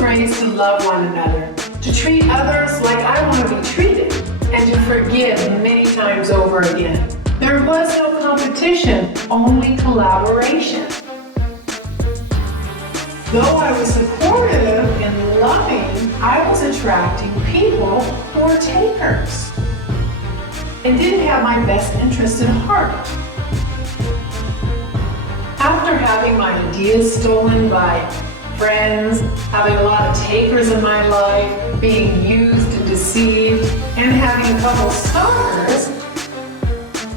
was raised to love one another, to treat others like I want to be treated, and to forgive many times over again. There was no competition, only collaboration. Though I was supportive and loving, I was attracting people who were takers and didn't have my best interest at heart. After having my ideas stolen by friends, having a lot of takers in my life, being used and deceived, and having a couple stalkers,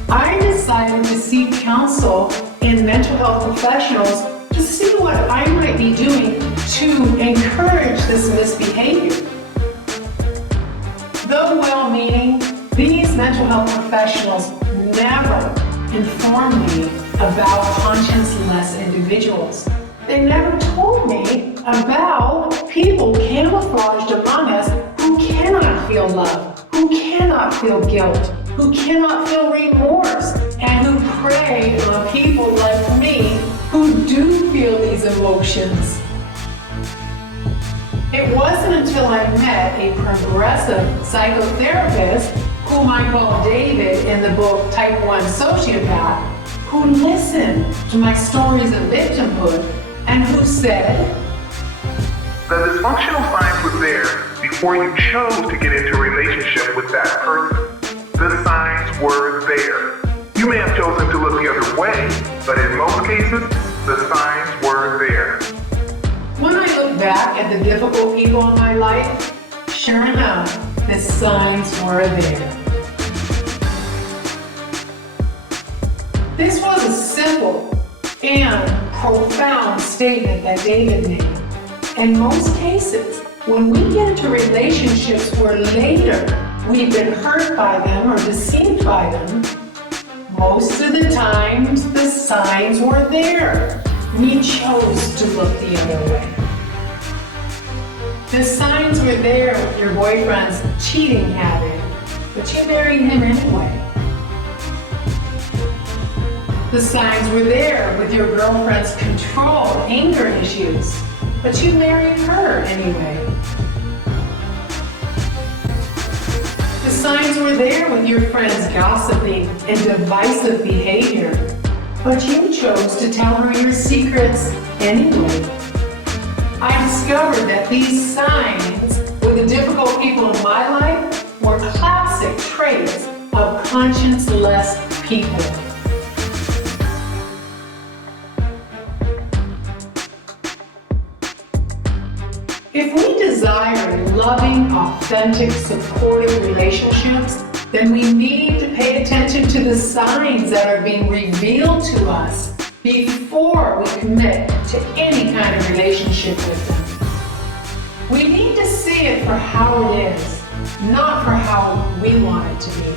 I decided to seek counsel in mental health professionals to see what I might be doing to encourage this misbehavior. Though well-meaning, these mental health professionals never informed me about conscience-less individuals. They never told me about people camouflaged among us who cannot feel love, who cannot feel guilt, who cannot feel remorse, and who prey on people like me who do feel these emotions. It wasn't until I met a progressive psychotherapist, whom I call David in the book Type 1 Sociopath, who listened to my stories of victimhood and who said, the dysfunctional signs were there before you chose to get into a relationship with that person. The signs were there. You may have chosen to look the other way, but in most cases, the signs were there. When I look back at the difficult people in my life, sure enough, the signs were there. This was a simple and profound statement that David made. In most cases, when we get into relationships where later we've been hurt by them or deceived by them, most of the times the signs were there. We chose to look the other way. The signs were there with your boyfriend's cheating habit, but you married him anyway. The signs were there with your girlfriend's control, anger issues, but you married her anyway. The signs were there with your friend's gossiping and divisive behavior, but you chose to tell her your secrets anyway. I discovered that these signs with the difficult people in my life were classic traits of conscience-less people. If we desire loving, authentic, supportive relationships, then we need to pay attention to the signs that are being revealed to us before we commit to any kind of relationship with them. We need to see it for how it is, not for how we want it to be.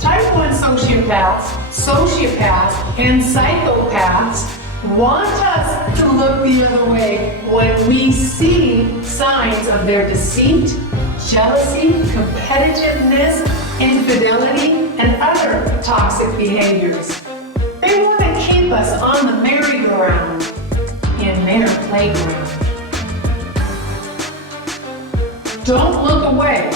Type 1 sociopaths, and psychopaths want us to look the other way when we see signs of their deceit, jealousy, competitiveness, infidelity, and other toxic behaviors. They want to keep us on the merry-go-round in their playground. Don't look away.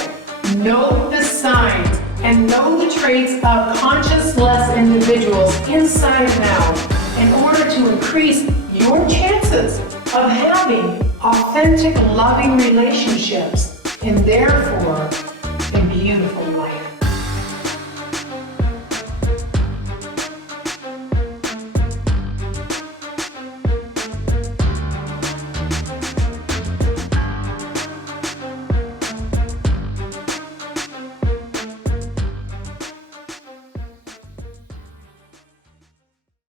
Know the signs and know the traits of conscience-less individuals inside and out in order to increase your chances of having authentic, loving relationships and therefore a beautiful